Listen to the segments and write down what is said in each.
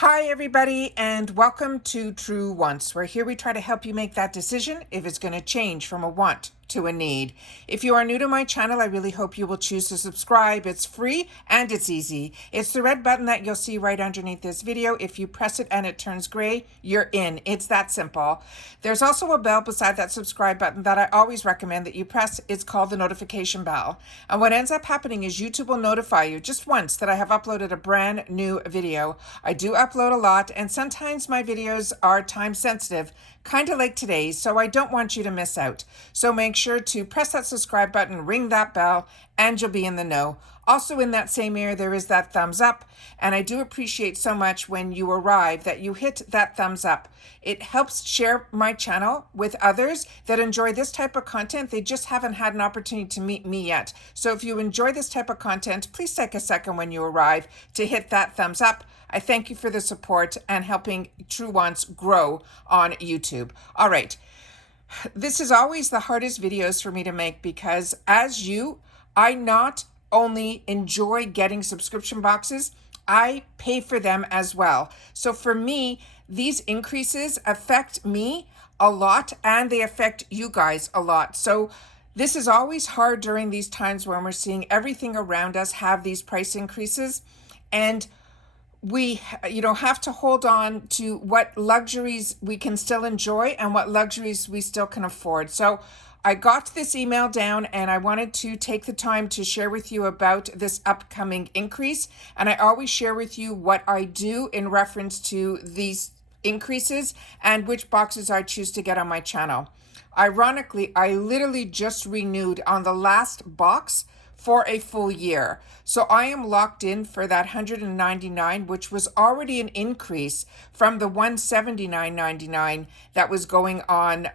Hi, everybody, and welcome to True Wants, where here we try to help you make that decision if it's going to change from a want to a need. If you are new to my channel, I really hope you will choose to subscribe. It's free and it's easy. It's the red button that you'll see right underneath this video. If you press it and it turns gray, you're in. It's that simple. There's also a bell beside that subscribe button that I always recommend that you press. It's called the notification bell. And what ends up happening is YouTube will notify you just once that I have uploaded a brand new video. I do upload a lot, and sometimes my videos are time sensitive, kind of like today's, so I don't want you to miss out. So make sure to press that subscribe button, ring that bell, and you'll be in the know. Also in that same area, there is that thumbs up, and I do appreciate so much when you arrive that you hit that thumbs up. It helps share my channel with others that enjoy this type of content. They just haven't had an opportunity to meet me yet. So if you enjoy this type of content, please take a second when you arrive to hit that thumbs up. I thank you for the support and helping True Wants grow on YouTube. All right. This is always the hardest videos for me to make because I not only enjoy getting subscription boxes, I pay for them as well. So for me, these increases affect me a lot and they affect you guys a lot. So this is always hard during these times when we're seeing everything around us have these price increases, and we have to hold on to what luxuries we can still enjoy and what luxuries we still can afford. So I got this email down and I wanted to take the time to share with you about this upcoming increase. And I always share with you what I do in reference to these increases and which boxes I choose to get on my channel. Ironically, I literally just renewed on the last box for a full year. So I am locked in for that $199, which was already an increase from the $179.99 that was going on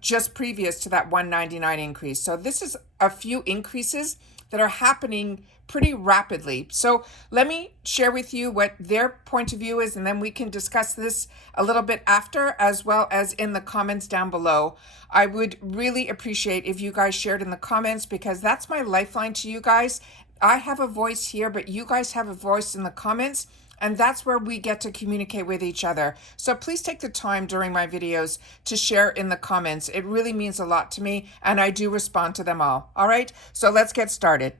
just previous to that $199 increase. So this is a few increases that are happening pretty rapidly. So let me share with you what their point of view is, and then we can discuss this a little bit after, as well as in the comments down below. I would really appreciate if you guys shared in the comments, because that's my lifeline to you guys. I have a voice here, but you guys have a voice in the comments, and that's where we get to communicate with each other. So please take the time during my videos to share in the comments. It really means a lot to me, and I do respond to them all. All right, so let's get started.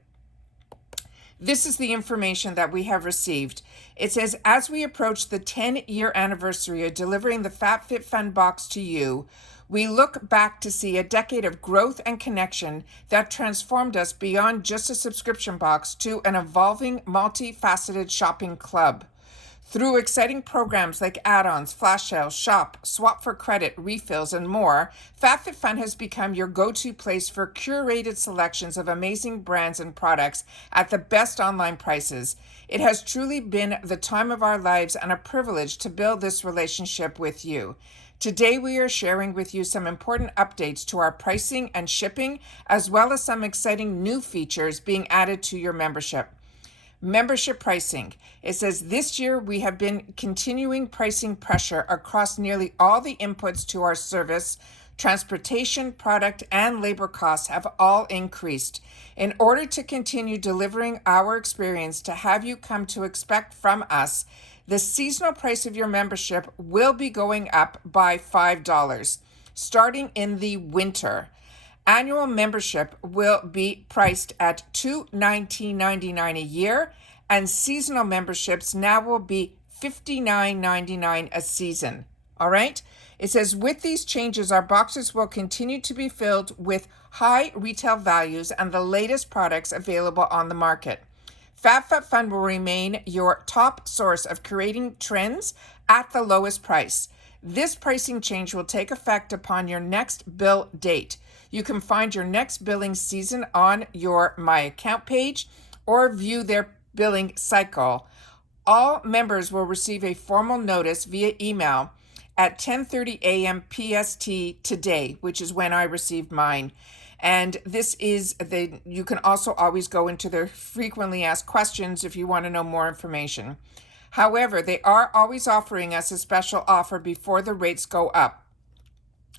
This is the information that we have received. It says, as we approach the 10-year anniversary of delivering the FABFITFUN box to you, we look back to see a decade of growth and connection that transformed us beyond just a subscription box to an evolving, multifaceted shopping club. Through exciting programs like add-ons, flash sales, shop, swap for credit, refills, and more, FABFITFUN has become your go-to place for curated selections of amazing brands and products at the best online prices. It has truly been the time of our lives and a privilege to build this relationship with you. Today, we are sharing with you some important updates to our pricing and shipping, as well as some exciting new features being added to your membership. Membership pricing. It says this year we have been continuing pricing pressure across nearly all the inputs to our service. Transportation, product, and labor costs have all increased. In order to continue delivering our experience to have you come to expect from us, the seasonal price of your membership will be going up by $5 starting in the winter. Annual membership will be priced at $219.99 a year, and seasonal memberships now will be $59.99 a season. All right? It says, with these changes, our boxes will continue to be filled with high retail values and the latest products available on the market. FABFITFUN will remain your top source of creating trends at the lowest price. This pricing change will take effect upon your next bill date. You can find your next billing season on your My Account page or view their billing cycle. All members will receive a formal notice via email at 10:30 a.m. PST today, which is when I received mine. And this is you can also always go into their frequently asked questions if you want to know more information. However, they are always offering us a special offer before the rates go up.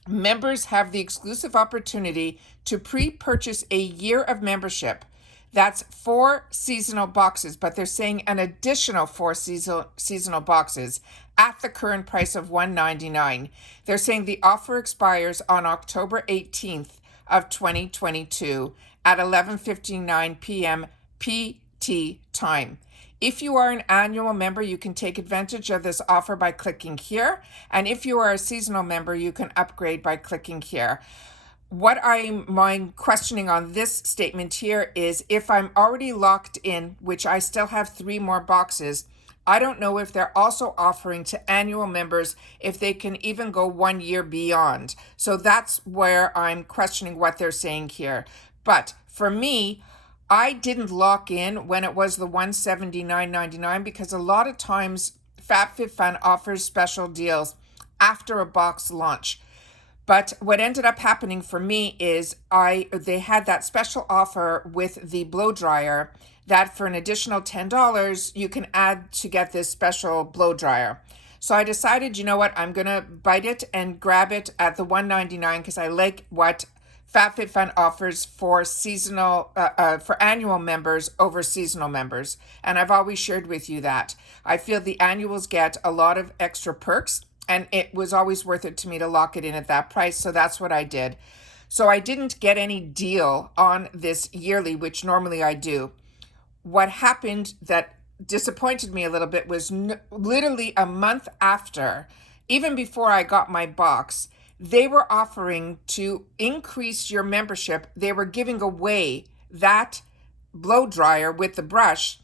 Members have the exclusive opportunity to pre-purchase a year of membership. That's 4 seasonal boxes, but they're saying an additional 4 seasonal boxes at the current price of $199. They're saying the offer expires on October 18th of 2022 at 11:59 p.m. PT time. If you are an annual member, you can take advantage of this offer by clicking here. And if you are a seasonal member, you can upgrade by clicking here. What I'm questioning on this statement here is if I'm already locked in, which I still have 3 more boxes, I don't know if they're also offering to annual members if they can even go 1 year beyond. So that's where I'm questioning what they're saying here. But for me, I didn't lock in when it was the $179.99 because a lot of times FABFITFUN offers special deals after a box launch. But what ended up happening for me is they had that special offer with the blow dryer that for an additional $10 you can add to get this special blow dryer. So I decided, you know what, I'm gonna bite it and grab it at the $199 because I like what FABFITFUN offers for seasonal, for annual members over seasonal members. And I've always shared with you that. I feel the annuals get a lot of extra perks and it was always worth it to me to lock it in at that price. So that's what I did. So I didn't get any deal on this yearly, which normally I do. What happened that disappointed me a little bit was literally a month after, even before I got my box, they were offering to increase your membership. They were giving away that blow dryer with the brush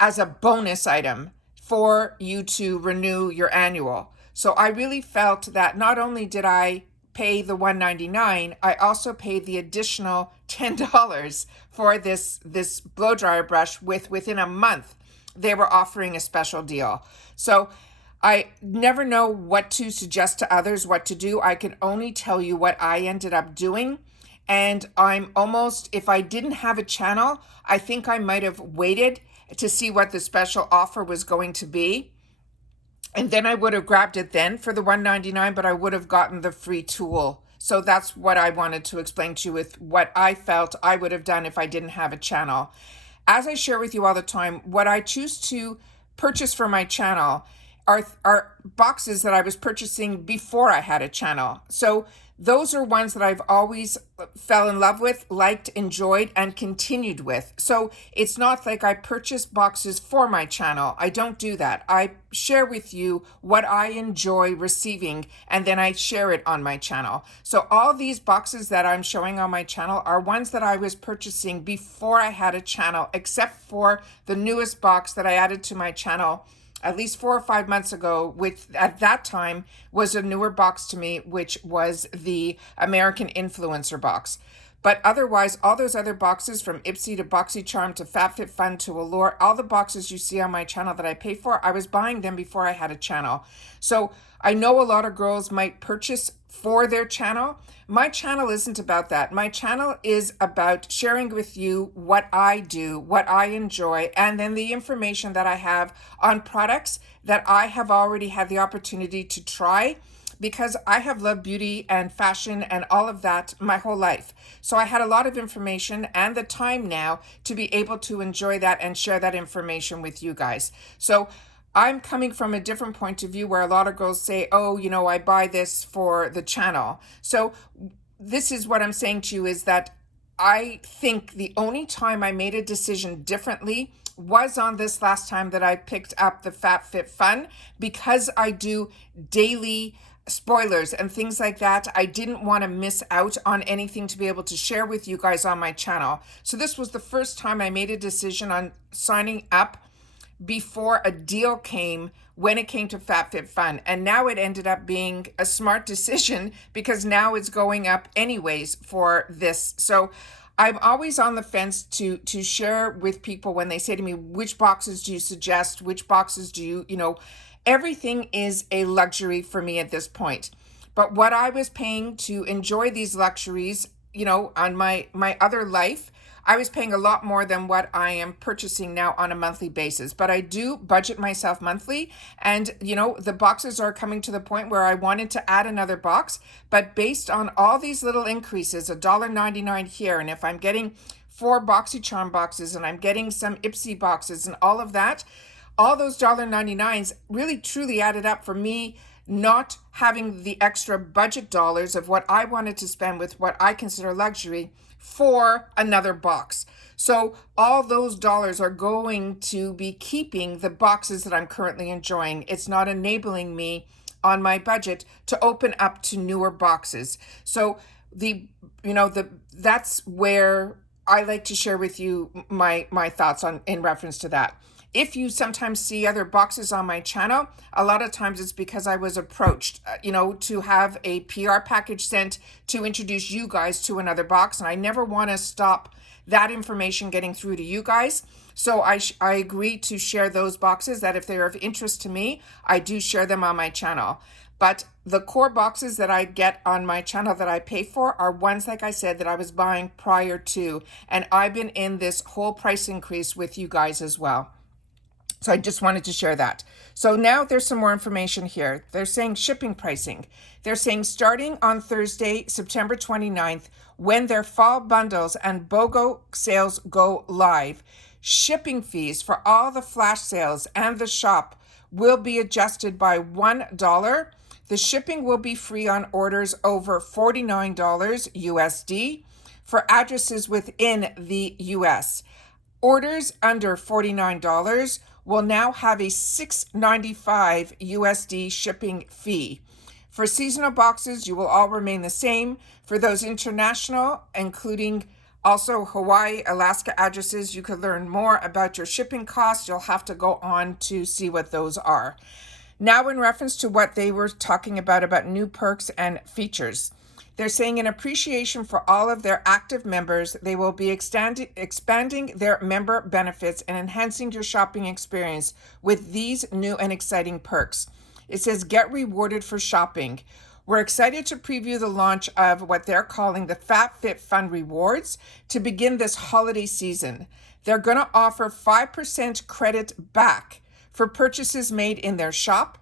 as a bonus item for you to renew your annual. So I really felt that not only did I pay the $199, I also paid the additional $10 for this blow dryer brush within a month. They were offering a special deal. So I never know what to suggest to others, what to do. I can only tell you what I ended up doing. And I'm almost, if I didn't have a channel, I think I might have waited to see what the special offer was going to be. And then I would have grabbed it then for the $199, but I would have gotten the free tool. So that's what I wanted to explain to you with what I felt I would have done if I didn't have a channel. As I share with you all the time, what I choose to purchase for my channel are boxes that I was purchasing before I had a channel. So those are ones that I've always fell in love with, liked, enjoyed, and continued with. So it's not like I purchase boxes for my channel. I don't do that. I share with you what I enjoy receiving, and then I share it on my channel. So all these boxes that I'm showing on my channel are ones that I was purchasing before I had a channel, except for the newest box that I added to my channel at least 4 or 5 months ago, which at that time was a newer box to me, which was the American Influencer box. But otherwise, all those other boxes from Ipsy to BoxyCharm to FABFITFUN to Allure, all the boxes you see on my channel that I pay for, I was buying them before I had a channel. So I know a lot of girls might purchase for their channel. My channel isn't about that. My channel is about sharing with you what I do, what I enjoy, and then the information that I have on products that I have already had the opportunity to try, because I have loved beauty and fashion and all of that my whole life. So I had a lot of information and the time now to be able to enjoy that and share that information with you guys. So I'm coming from a different point of view where a lot of girls say, oh, you know, I buy this for the channel. So this is what I'm saying to you is that I think the only time I made a decision differently was on this last time that I picked up the FABFITFUN, because I do daily spoilers and things like that. I didn't want to miss out on anything to be able to share with you guys on my channel. So this was the first time I made a decision on signing up before a deal came when it came to FABFITFUN. And now it ended up being a smart decision because now it's going up anyways for this. So I'm always on the fence to share with people when they say to me, which boxes do you suggest? Which boxes do you know, everything is a luxury for me at this point. But what I was paying to enjoy these luxuries, you know, on my other life, I was paying a lot more than what I am purchasing now on a monthly basis. But I do budget myself monthly. And, you know, the boxes are coming to the point where I wanted to add another box. But based on all these little increases, $1.99 here, and if I'm getting 4 BoxyCharm boxes and I'm getting some Ipsy boxes and all of that, all those $1.99s really truly added up for me not having the extra budget dollars of what I wanted to spend with what I consider luxury for another box. So all those dollars are going to be keeping the boxes that I'm currently enjoying. It's not enabling me on my budget to open up to newer boxes. So that's where I like to share with you my thoughts on in reference to that. If you sometimes see other boxes on my channel, a lot of times it's because I was approached, to have a PR package sent to introduce you guys to another box. And I never want to stop that information getting through to you guys. So I agree to share those boxes that if they're of interest to me, I do share them on my channel. But the core boxes that I get on my channel that I pay for are ones, like I said, that I was buying prior to. And I've been in this whole price increase with you guys as well. So I just wanted to share that. So now there's some more information here. They're saying shipping pricing. They're saying starting on Thursday, September 29th, when their fall bundles and BOGO sales go live, shipping fees for all the flash sales and the shop will be adjusted by $1. The shipping will be free on orders over $49 USD for addresses within the US. Orders under $49 will now have a $6.95 USD shipping fee. For seasonal boxes, you will all remain the same. For those international, including also Hawaii, Alaska addresses, you could learn more about your shipping costs. You'll have to go on to see what those are. Now, in reference to what they were talking about new perks and features. They're saying in appreciation for all of their active members, they will be expanding their member benefits and enhancing your shopping experience with these new and exciting perks. It says, get rewarded for shopping. We're excited to preview the launch of what they're calling the FABFITFUN rewards to begin this holiday season. They're going to offer 5% credit back for purchases made in their shop.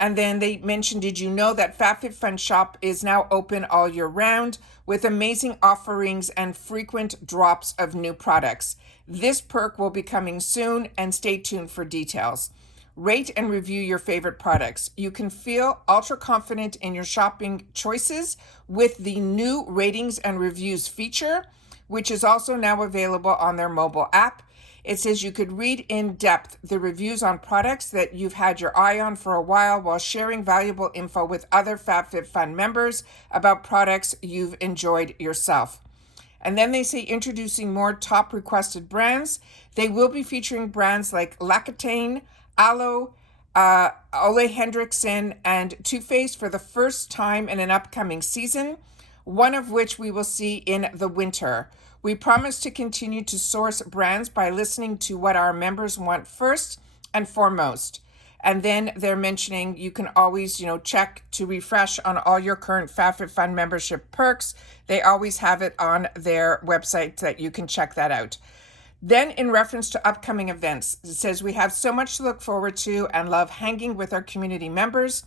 And then they mentioned, did you know that FABFITFUN shop is now open all year round with amazing offerings and frequent drops of new products. This perk will be coming soon and stay tuned for details. Rate and review your favorite products. You can feel ultra confident in your shopping choices with the new ratings and reviews feature, which is also now available on their mobile app. It says you could read in depth the reviews on products that you've had your eye on for a while sharing valuable info with other FABFITFUN members about products you've enjoyed yourself. And then they say introducing more top requested brands. They will be featuring brands like Rakuten, Aloe, Ole Henriksen, and Too Faced for the first time in an upcoming season, one of which we will see in the winter. We promise to continue to source brands by listening to what our members want first and foremost. And then they're mentioning you can always, check to refresh on all your current FABFITFUN membership perks. They always have it on their website that you can check that out. Then in reference to upcoming events, it says we have so much to look forward to and love hanging with our community members.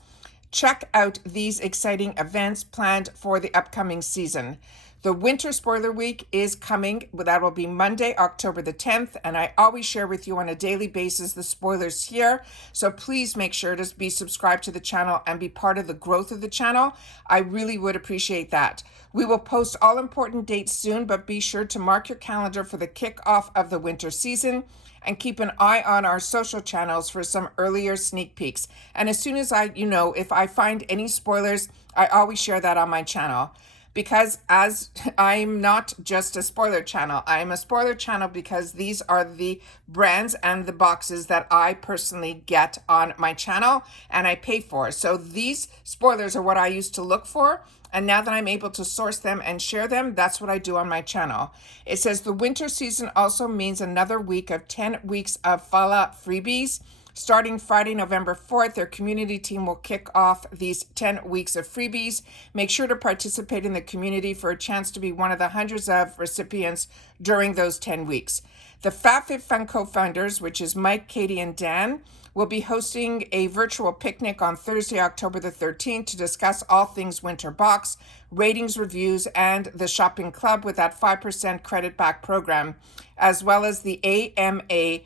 Check out these exciting events planned for the upcoming season. The Winter Spoiler Week is coming. That will be Monday, October the 10th. And I always share with you on a daily basis the spoilers here. So please make sure to be subscribed to the channel and be part of the growth of the channel. I really would appreciate that. We will post all important dates soon, but be sure to mark your calendar for the kickoff of the winter season and keep an eye on our social channels for some earlier sneak peeks. And as soon as if I find any spoilers, I always share that on my channel. Because as I'm not just a spoiler channel, I'm a spoiler channel because these are the brands and the boxes that I personally get on my channel and I pay for. So these spoilers are what I used to look for. And now that I'm able to source them and share them, that's what I do on my channel. It says the winter season also means another week of 10 weeks of Fallout freebies. Starting Friday, November 4th, their community team will kick off these 10 weeks of freebies. Make sure to participate in the community for a chance to be one of the hundreds of recipients during those 10 weeks. The FABFITFUN co-founders, which is Mike, Katie, and Dan, will be hosting a virtual picnic on Thursday, October the 13th to discuss all things winter box, ratings, reviews, and the shopping club with that 5% credit back program, as well as the AMA.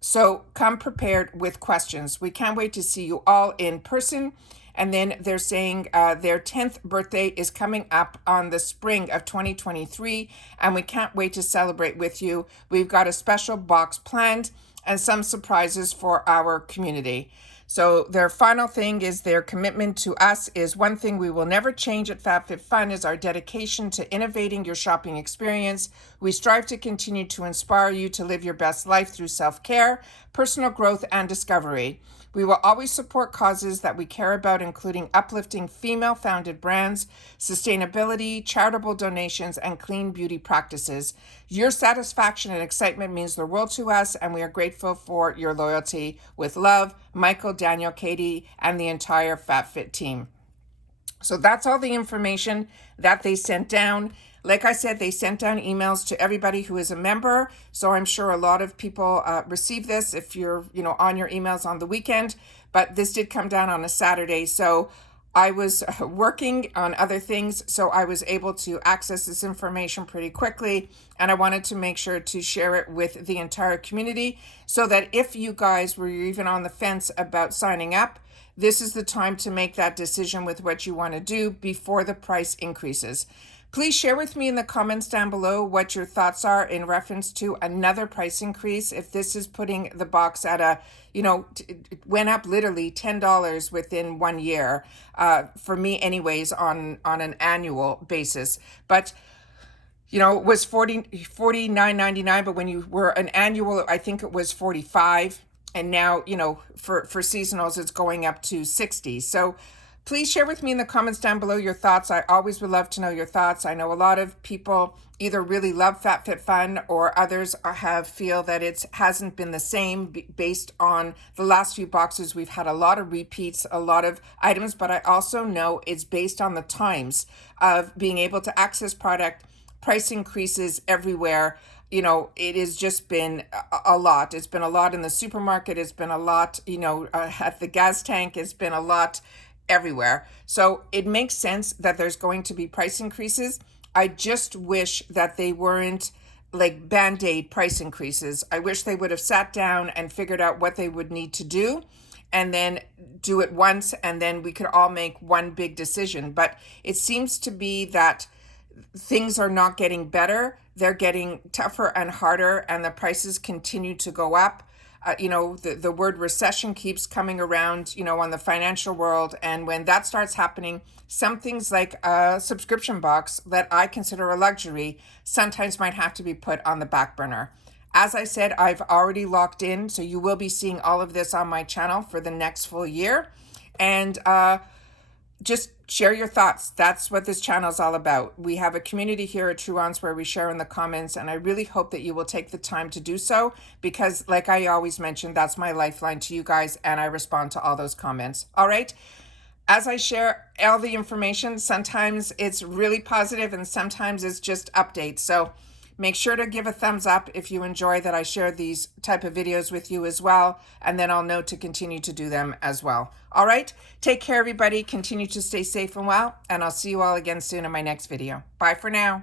So come prepared with questions. We can't wait to see you all in person. And then they're saying their 10th birthday is coming up on the spring of 2023, and we can't wait to celebrate with you. We've got a special box planned and some surprises for our community. So their final thing is their commitment to us is one thing we will never change at FABFITFUN is our dedication to innovating your shopping experience. We strive to continue to inspire you to live your best life through self-care, personal growth, and discovery. We will always support causes that we care about, including uplifting female-founded brands, sustainability, charitable donations, and clean beauty practices. Your satisfaction and excitement means the world to us, and we are grateful for your loyalty. With love, Michael, Daniel, Katie, and the entire FabFit team. So that's all the information that they sent down. Like I said, they sent down emails to everybody who is a member. So I'm sure a lot of people receive this if you're, on your emails on the weekend. But this did come down on a Saturday. So I was working on other things, so I was able to access this information pretty quickly. And I wanted to make sure to share it with the entire community so that if you guys were even on the fence about signing up, this is the time to make that decision with what you want to do before the price increases. Please share with me in the comments down below what your thoughts are in reference to another price increase. If this is putting the box at a, it went up literally $10 within 1 year, for me anyways, on an annual basis. But it was $49.99, but when you were an annual, I think it was $45. And now, for seasonals, it's going up to $60. So please share with me in the comments down below your thoughts. I always would love to know your thoughts. I know a lot of people either really love FabFitFun or others feel that it hasn't been the same based on the last few boxes. We've had a lot of repeats, a lot of items, but I also know it's based on the times of being able to access product, price increases everywhere. It has just been a lot. It's been a lot in the supermarket. It's been a lot, at the gas tank. It's been a lot everywhere. So it makes sense that there's going to be price increases. I just wish that they weren't like Band-Aid price increases. I wish they would have sat down and figured out what they would need to do and then do it once, and then we could all make one big decision. But it seems to be that things are not getting better. They're getting tougher and harder, and the prices continue to go up. The word recession keeps coming around, on the financial world. And when that starts happening, some things like a subscription box that I consider a luxury sometimes might have to be put on the back burner. As I said, I've already locked in, so you will be seeing all of this on my channel for the next full year. And just share your thoughts. That's what this channel is all about. We have a community here at Truance where we share in the comments, and I really hope that you will take the time to do so because, like I always mention, that's my lifeline to you guys, and I respond to all those comments. All right. As I share all the information, sometimes it's really positive and sometimes it's just updates. So make sure to give a thumbs up if you enjoy that I share these type of videos with you as well, and then I'll know to continue to do them as well. All right, take care, everybody. Continue to stay safe and well, and I'll see you all again soon in my next video. Bye for now.